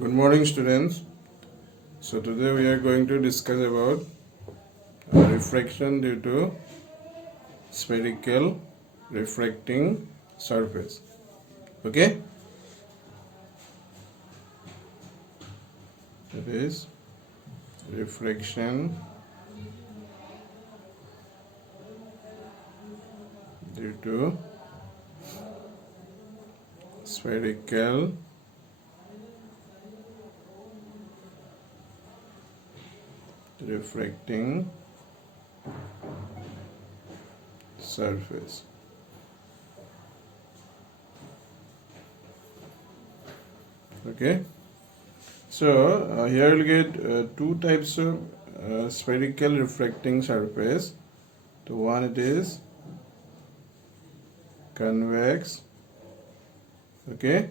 Good morning, students. So today we are going to discuss about refraction due to spherical refracting surface. Okay, that is refraction due to spherical refracting surface. Okay, so here we'll get two types of spherical refracting surface. The one it is convex, okay,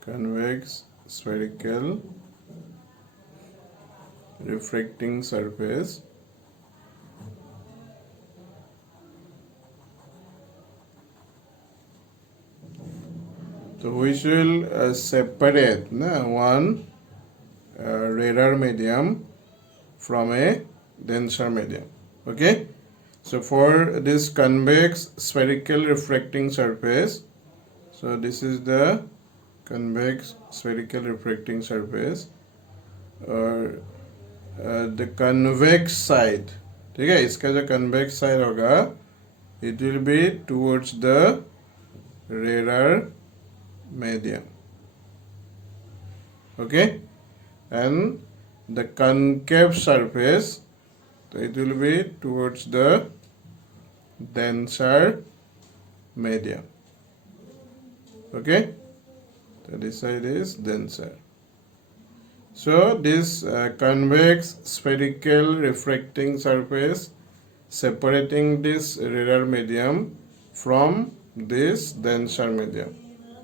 convex spherical refracting surface. So which will separate one rarer medium from a denser medium. Okay, so for this convex spherical refracting surface, so this is the convex spherical refracting surface, और the convex side, ठीक है, इसका जो convex side होगा, it will be towards the rarer medium. Okay, and the concave surface, so it will be towards the denser medium. Okay, so this side is denser. So this convex spherical refracting surface separating this rarer medium from this denser medium,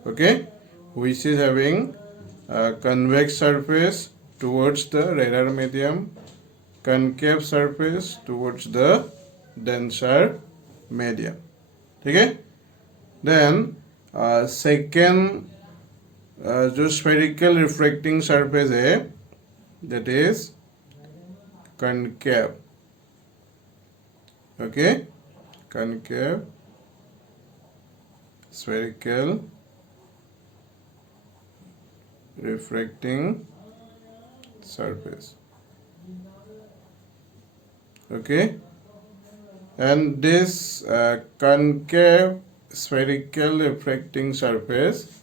okay, which is having convex surface towards the rarer medium, concave surface towards the denser medium. Okay, then second जो spherical refracting surface है, that is concave. Okay, concave spherical refracting surface. Okay, and this concave spherical refracting surface,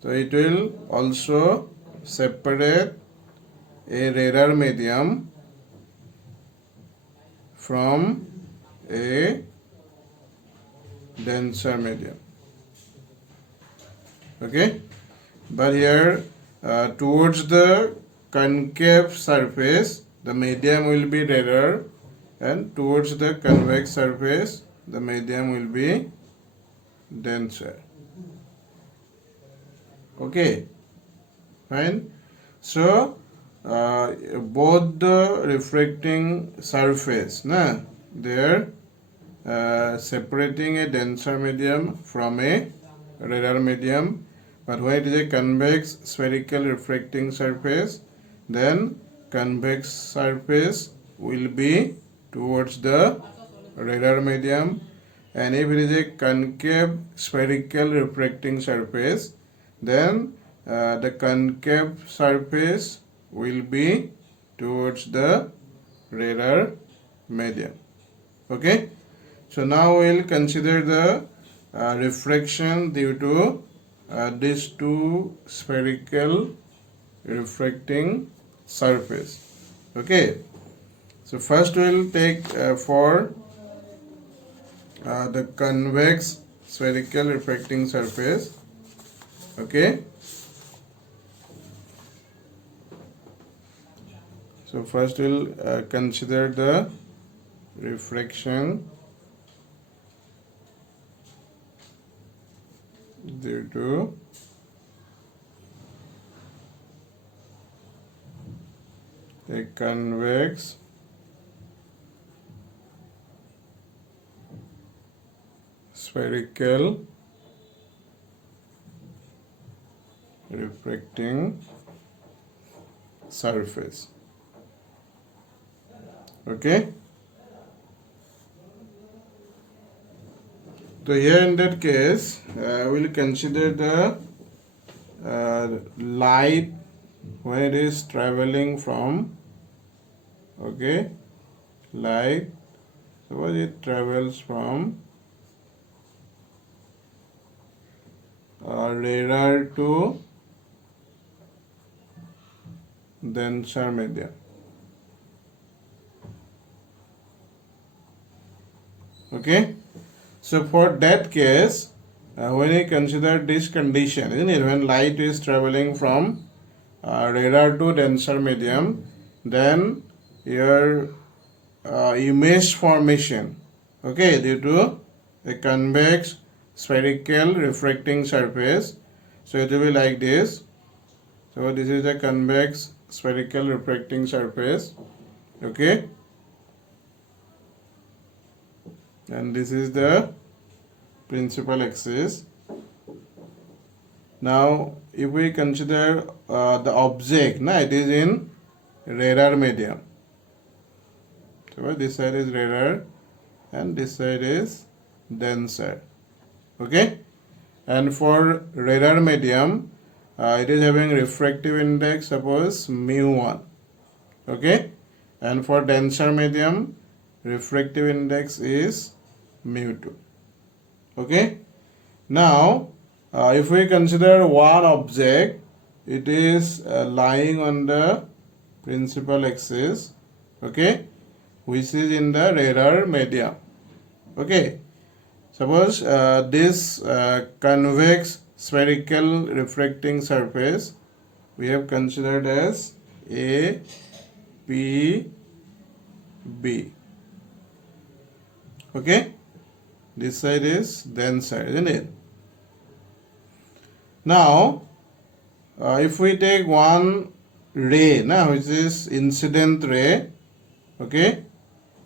so it will also separate a rarer medium from a denser medium. Okay, but here towards the concave surface the medium will be rarer, and towards the convex surface the medium will be denser. Okay, fine. So both the refracting surface, they are separating a denser medium from a rarer medium. But when it is a convex spherical refracting surface, then convex surface will be towards the rarer medium, and if it is a concave spherical refracting surface, then the concave surface will be towards the rarer medium. Okay, so now we will consider the refraction due to these two spherical refracting surface. Okay, so first we will take for the convex spherical refracting surface. Okay, so first we'll consider the refraction due to a convex spherical refracting surface. Okay. So here in that case, we'll consider the light when it is traveling from, okay, light, suppose it travels from rarer to denser medium. Okay, so for that case, when you consider this condition, isn't it, when light is traveling from rarer to denser medium, then your image formation, okay, due to a convex spherical refracting surface, so it will be like this. So this is a convex spherical refracting surface, okay, and this is the principal axis. Now if we consider the object, it is in rarer medium. So this side is rarer and this side is denser. Okay, and for rarer medium, it is having refractive index, suppose mu1. Okay, and for denser medium, refractive index is mu2. Okay, now if we consider one object, it is lying on the principal axis, okay, which is in the rarer medium. Okay, suppose this convex spherical refracting surface we have considered as A, P, B. Okay, this side is denser, isn't it? Now if we take one ray, which is incident ray, okay,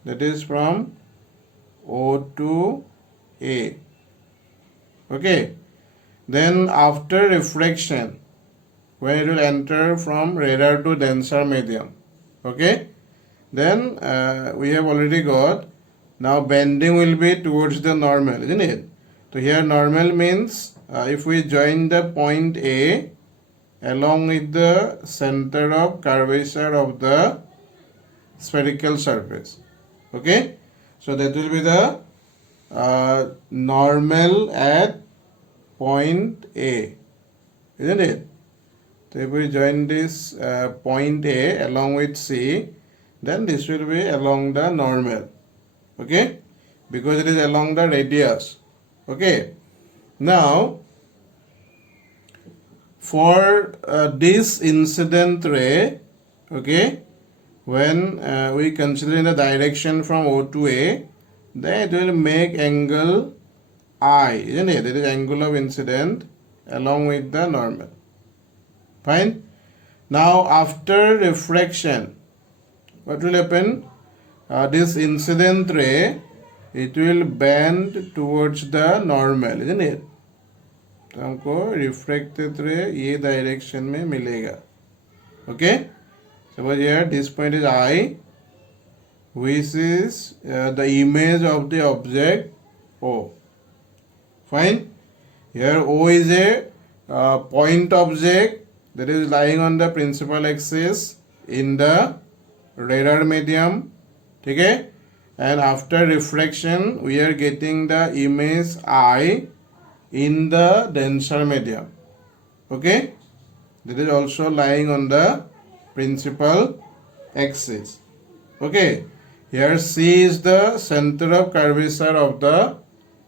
that is from O to A, okay, then after refraction, when it will enter from rarer to denser medium, okay, then we have already got, now bending will be towards the normal, isn't it? So here normal means if we join the point A along with the center of curvature of the spherical surface, okay, so that will be the normal at point A, isn't it? So if we join this point A along with C, then this will be along the normal, okay, because it is along the radius. Okay, now for this incident ray, okay, when we consider in the direction from O to A, then it will make angle I, isn't it? It is angle of incident along with the normal. Fine. Now after refraction, what will happen? This incident ray, it will bend towards the normal, isn't it? तो हमको refracted रे ये direction में मिलेगा. Okay, suppose here this point is I, which is the image of the object O. Fine. Here O is a point object that is lying on the principal axis in the rarer medium. Okay, and after refraction we are getting the image I in the denser medium. Okay, that is also lying on the principal axis. Okay, here C is the center of curvature of the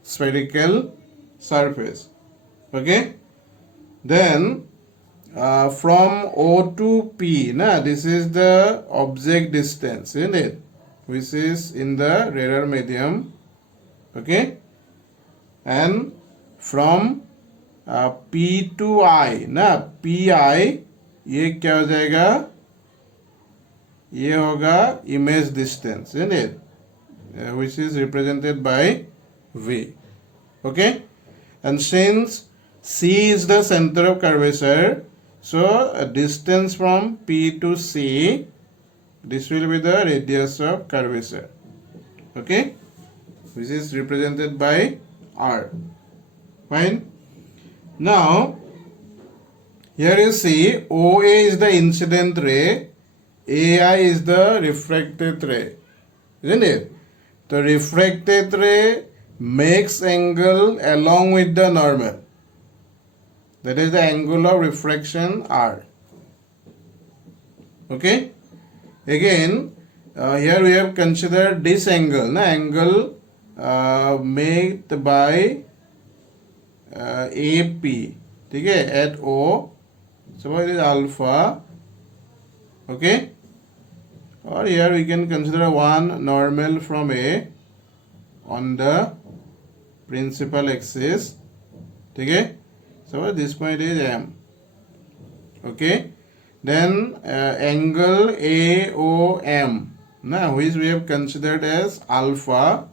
spherical surface. Okay, then from O to P, this is the object distance, isn't it, which is in the rarer medium. Okay, and from P to I, PI, ये क्या हो जाएगा, ये होगा image distance, isn't it, which is represented by V. Okay, and since C is the center of curvature. So a distance from P to C, this will be the radius of curvature. Okay, which is represented by R. Fine. Now here you see OA is the incident ray, AI is the refracted ray, isn't it? The refracted ray makes angle along with the normal. That is the angle of refraction R. Okay. Again, here we have considered this angle, angle made by AP. Okay, at O. So it is alpha. Okay. Or here we can consider one normal from A on the principal axis. Okay. So this point is M. Okay. Then angle AOM, now which we have considered as alpha.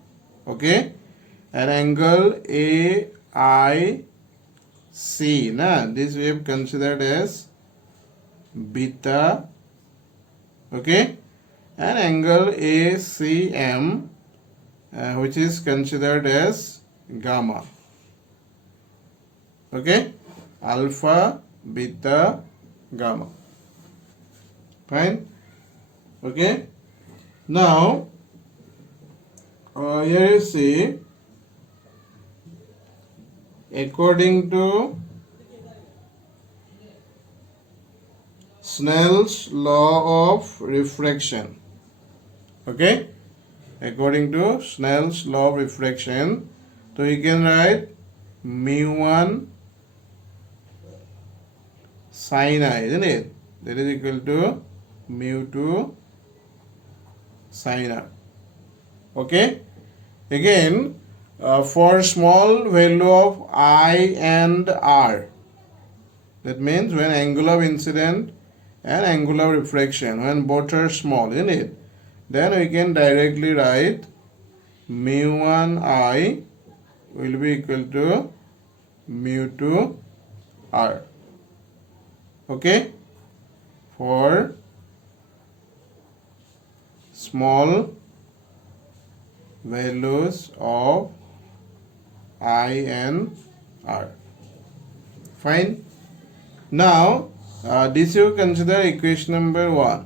Okay. And angle AIC, now this we have considered as beta. Okay. And angle ACM, which is considered as gamma. Okay, alpha, beta, gamma. Fine. Okay. Now here you see, according to Snell's law of refraction. Okay, according to Snell's law of refraction, so you can write mu1 sin I, isn't it? That is equal to mu2 sin R. Okay. Again, for small value of I and R, that means when angle of incident and angle of refraction, when both are small, isn't it? Then we can directly write mu1 I will be equal to mu2 R. Okay, for small values of I and R. Fine. Now this you consider equation number 1.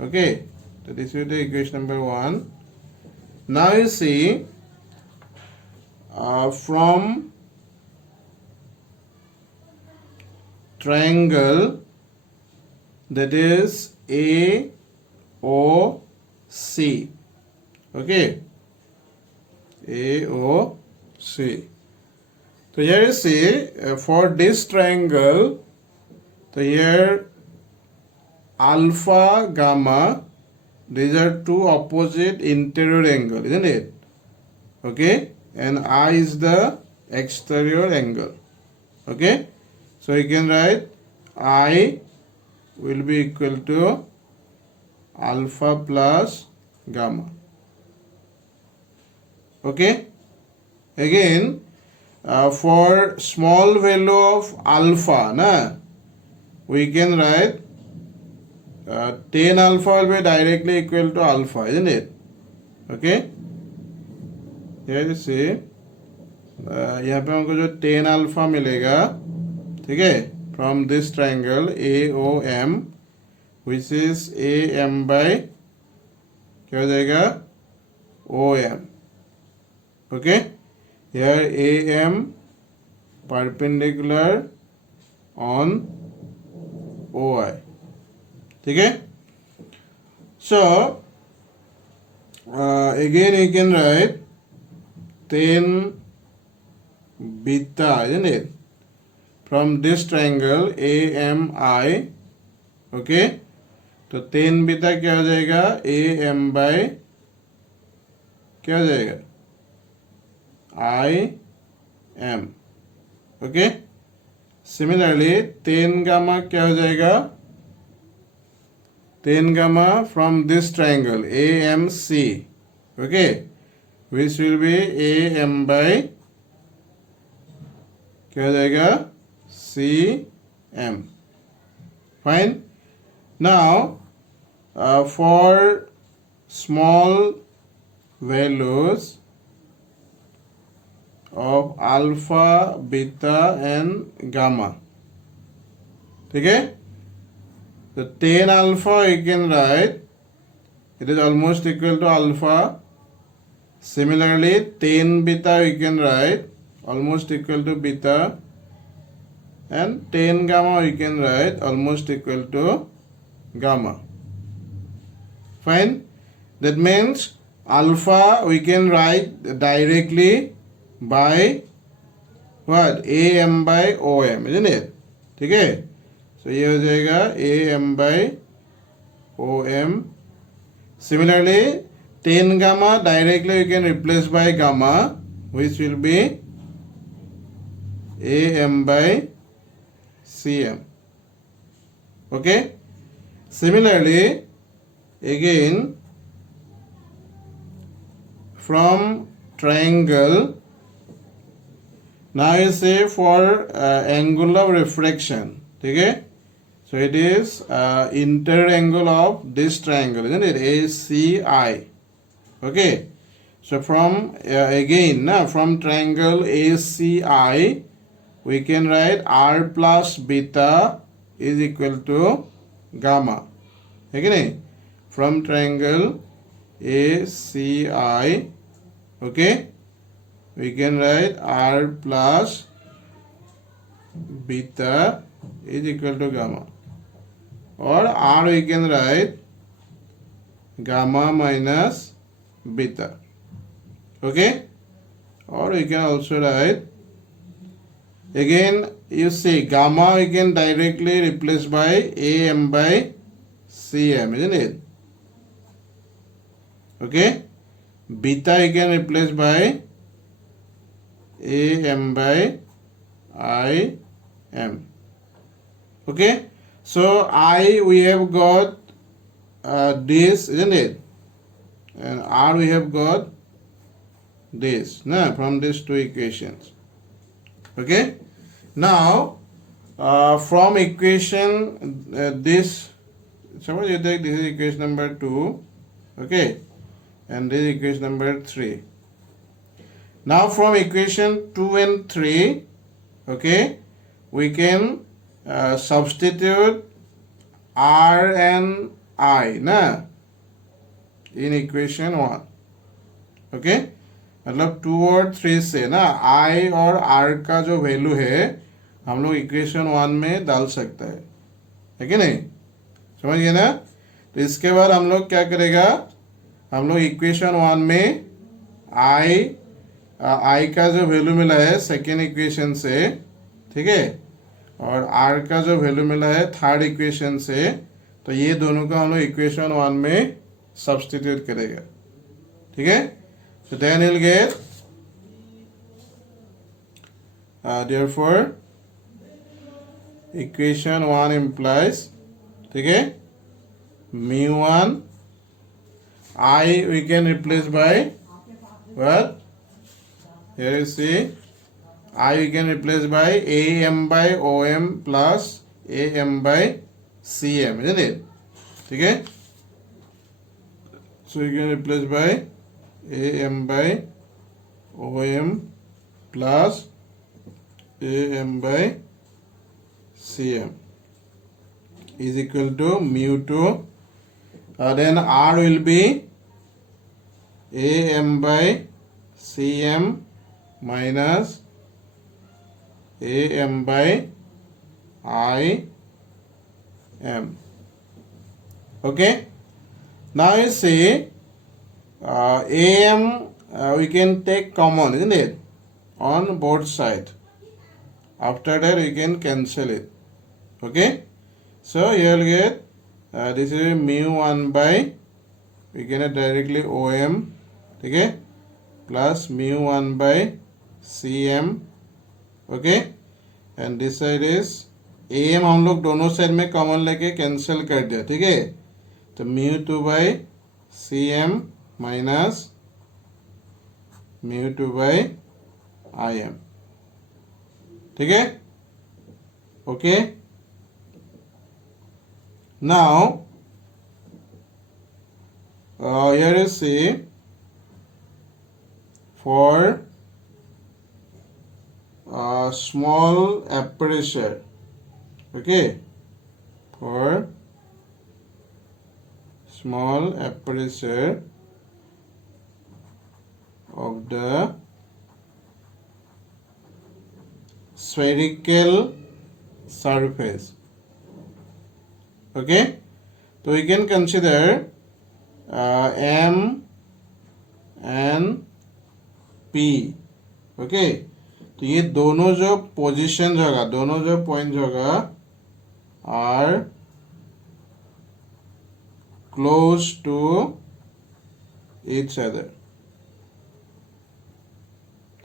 Okay, so this is the equation number 1. Now you see, from triangle, that is AOC. Okay, AOC. So here you see, for this triangle, so here alpha, gamma, these are two opposite interior angle, isn't it? Okay, and I is the exterior angle. Okay, so you can write I will be equal to alpha plus gamma. Okay, again, for small value of alpha, we can write tan alpha will be directly equal to alpha, isn't it? Okay, here you see, यहाँ पे हमको जो tan alpha मिलेगा, ठीक है, from this triangle AOM, which is AM by क्या हो जाएगा OM. Okay, here AM perpendicular on OI. ठीक है. So again you can write tan beta, isn't it, from this triangle AMI. Okay, तो tan beta क्या हो जाएगा AM by क्या हो जाएगा IM. Okay, similarly tan gamma क्या हो जाएगा tan gamma from this triangle AMC. Okay, which will be AM by क्या हो जाएगा CM. Fine. Now for small values of alpha, beta and gamma. Okay? So 10 alpha you can write, it is almost equal to alpha. Similarly 10 beta you can write almost equal to beta, and 10 gamma you can write almost equal to gamma. Fine. That means alpha we can write directly by what? AM by OM, isn't it? Okay. So ये हो जाएगा AM by OM. Similarly 10 gamma directly you can replace by gamma, which will be AM by CM. Okay. Similarly again from triangle, now you say for angle of refraction. Okay. So it is interangle of this triangle, isn't it? ACI. Okay. So from again now from triangle ACI we can write R plus beta is equal to gamma. Okay. From triangle ACI, okay, we can write R plus beta is equal to gamma, or R we can write gamma minus beta. Okay. Or we can also write, again you see gamma we can directly replace by AM by CM, isn't it? Okay. Beta you can replace by AM by IM. Okay. So I we have got this, isn't it? And R we have got this, no, from these two equations. Okay. Now from equation this, suppose you take this is equation number 2, okay, and this is equation number 3. Now from equation 2 and 3, okay, we can substitute R and I na in equation 1. Okay. मतलब 2 और 3 से ना I और R का जो value है हम लोग इक्वेशन 1 में डाल सकता है कि नहीं? समझ गए ना? तो इसके बाद हम लोग क्या करेगा, हम लोग इक्वेशन 1 में I का जो वैल्यू मिला है सेकेंड इक्वेशन से, ठीक है, और R का जो वैल्यू मिला है थर्ड इक्वेशन से, तो ये दोनों का हम लोग इक्वेशन 1 में सब्स्टिट्यूट करेगा. ठीक है. So then you'll get therefore equation 1 implies, ठीक है, mu1 I we can replace by what? Here you see I we can replace by AM by OM plus AM by CM, isn't it? ठीक है. So you can replace by AM by OM plus AM by CM is equal to mu2. Then R will be AM by CM minus AM by IM. Okay. Now you see AM we can take common, isn't it, on both sides. After that we can cancel it. Okay. So you will get this is mu1 by, we can get directly OM, okay, plus mu1 by CM. Okay. And this side is AM हम लोग दोनों side में common लेके cancel कर दिया. ठीक है. तो mu2 by CM minus mu2 by IM. ठीक है? Okay. Now here you see for small aperture, okay, for small aperture of the spherical surface, okay, so we can consider M and P, okay, तो ये दोनों जो position होगा, दोनों जो point होगा are close to each other,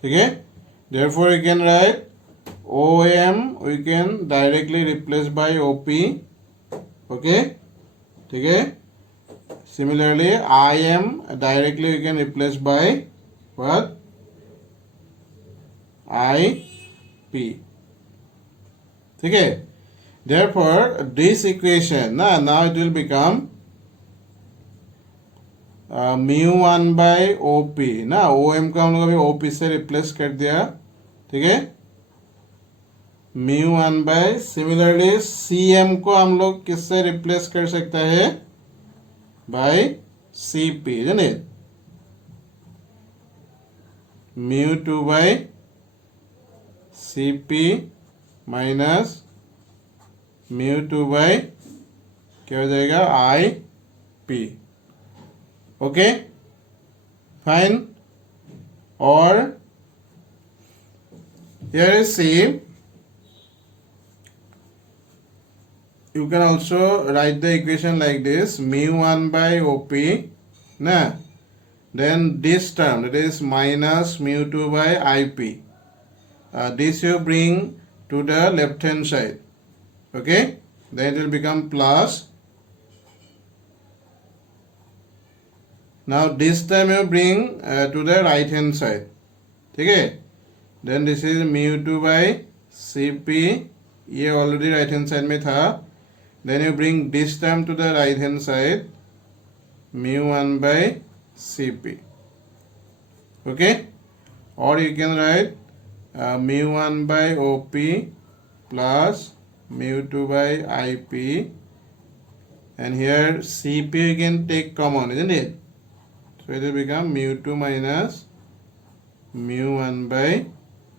ठीक है? Therefore we can write OM we can directly replace by OP, okay, ठीक है? Similarly IM directly we can replace by what? IP, ठीक है? Therefore this equation now it will become mu1 by OP ना, OM को हम लोग अभी OP से रिप्लेस कर दिया, ठीक है? mu1 by सिमिलरली CM को हम लोग किससे रिप्लेस कर सकते हैं? by CP, isn't it? mu2 by CP minus mu2 by क्या हो जाएगा? IP, okay, fine. Or here you see you can also write the equation like this, mu1 by OP na, then this term, that is minus mu2 by IP, this you bring to the left hand side, okay, then it will become plus. Now this time you bring to the right hand side, ठीक है? Then this is mu2 by CP, ये already right hand side में था, then you bring this term to the right hand side, mu1 by CP, okay, or you can write mu1 by OP plus mu2 by IP, and here CP you can take common, isn't it? So it will become mu2 minus mu1 by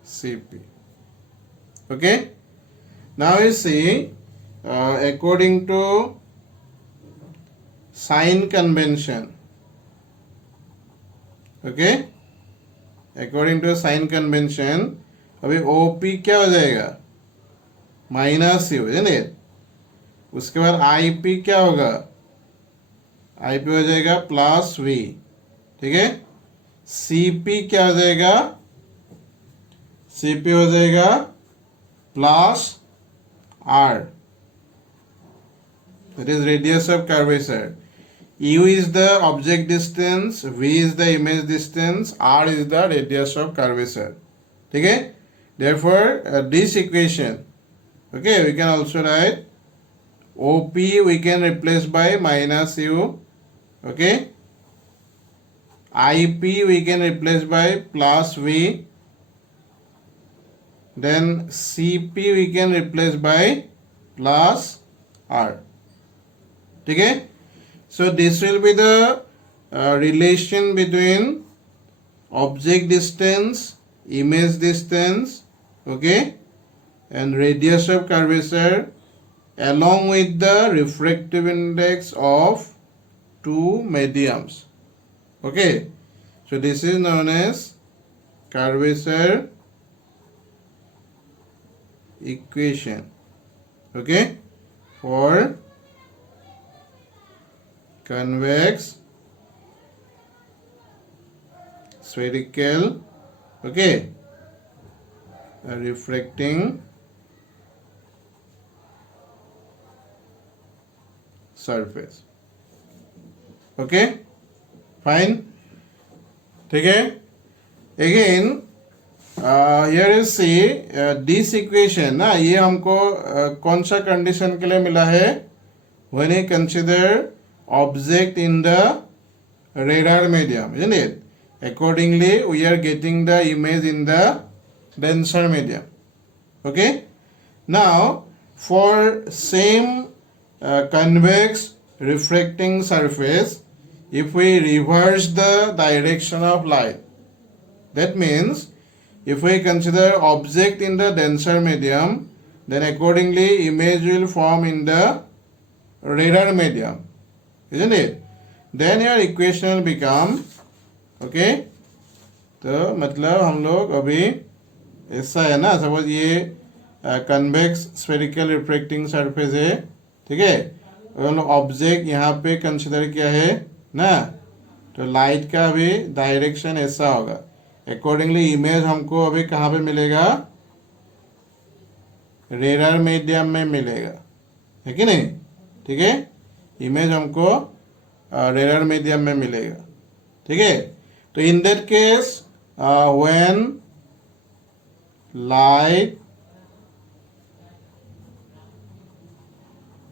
CP, okay. Now you see according to sign convention, okay, according to sign convention अभी OP क्या हो जाएगा? Minus you, isn't it? उसके बाद IP क्या होगा? IP हो जाएगा प्लस V, ठीक है? CP क्या हो जाएगा? CP हो जाएगा plus R, that is radius of curvature. U is the object distance, V is the image distance, R is the radius of curvature, ठीक है? Therefore this equation, okay, we can also write OP we can replace by minus U, okay, IP we can replace by plus V, then CP we can replace by plus R, ठीक है? So this will be the relation between object distance, image distance, okay, and radius of curvature along with the refractive index of two mediums, okay. So this is known as curvature equation, okay, for convex spherical, okay, refracting surface, okay, fine, ठीक है? Again here is see this equation ना, ये हमको कौन सा condition के लिए मिला है? When you consider object in the radar medium, isn't it? Accordingly, we are getting the image in the denser medium. Okay. Now, for same convex refracting surface, if we reverse the direction of light, that means if we consider object in the denser medium, then accordingly image will form in the radar medium, isn't it? Then your equation will become, okay, तो मतलब हम लोग अभी ऐसा है ना, suppose ये convex spherical refracting surface है, ठीक है, और हम लोग ऑब्जेक्ट यहाँ पे कंसिडर किया है ना, तो लाइट का अभी डायरेक्शन ऐसा होगा, अकॉर्डिंगली इमेज हमको अभी कहाँ पे मिलेगा? रेडार मीडियम में मिलेगा, है कि नहीं? ठीक है, इमेज हमको रेडार मीडियम में मिलेगा, ठीक है। तो in that case when light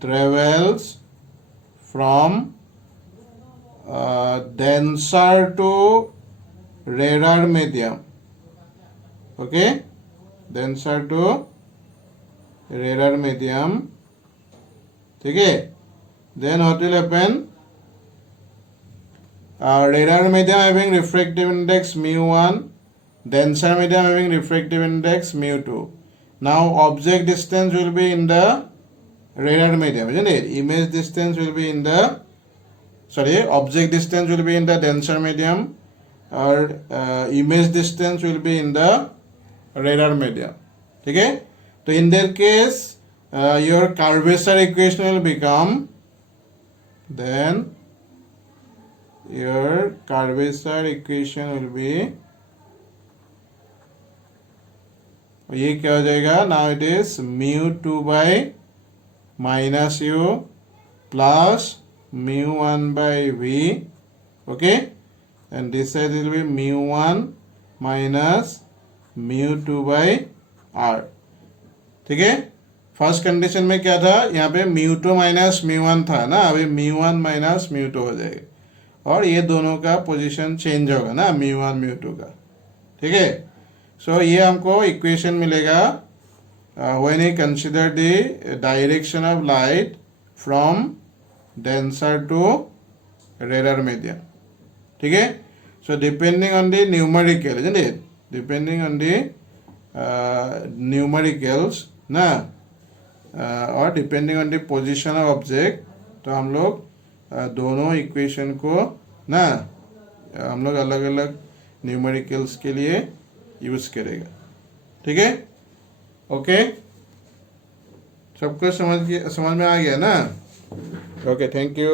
travels from denser to radar medium, okay, denser to radar medium, ठीक है, then what will happen? Radar medium having refractive index mu1, denser medium having refractive index mu2. Now object distance will be in the radar medium, isn't it? Image distance will be in the, sorry, object distance will be in the denser medium, or image distance will be in the radar medium, ठीक है। तो in that case your curvature equation will become, then your curvature equation will be, ये क्या हो जाएगा? Now it is mu2 by minus u plus mu1 by v, okay, and this side will be mu1 minus mu2 by r, ठीक है। First condition में क्या था? यहाँ पे mu2 माइनस mu1 था ना, अभी mu1 माइनस mu2 हो जाएगा, और ये दोनों का पोजीशन चेंज होगा ना, mu1 mu2 का, ठीक है। सो ये हमको इक्वेशन मिलेगा when you consider the direction of light from denser to रेडार मीडियम, ठीक है। So depending on the numerical, isn't it? Depending on the numericals ना, और depending on the position of object, तो हम लोग दोनों इक्वेशन को ना हम लोग अलग अलग न्यूमेरिकल्स के लिए यूज करेगा, ठीक है। ओके, सबको समझ में आ गया ना? Okay, thank you.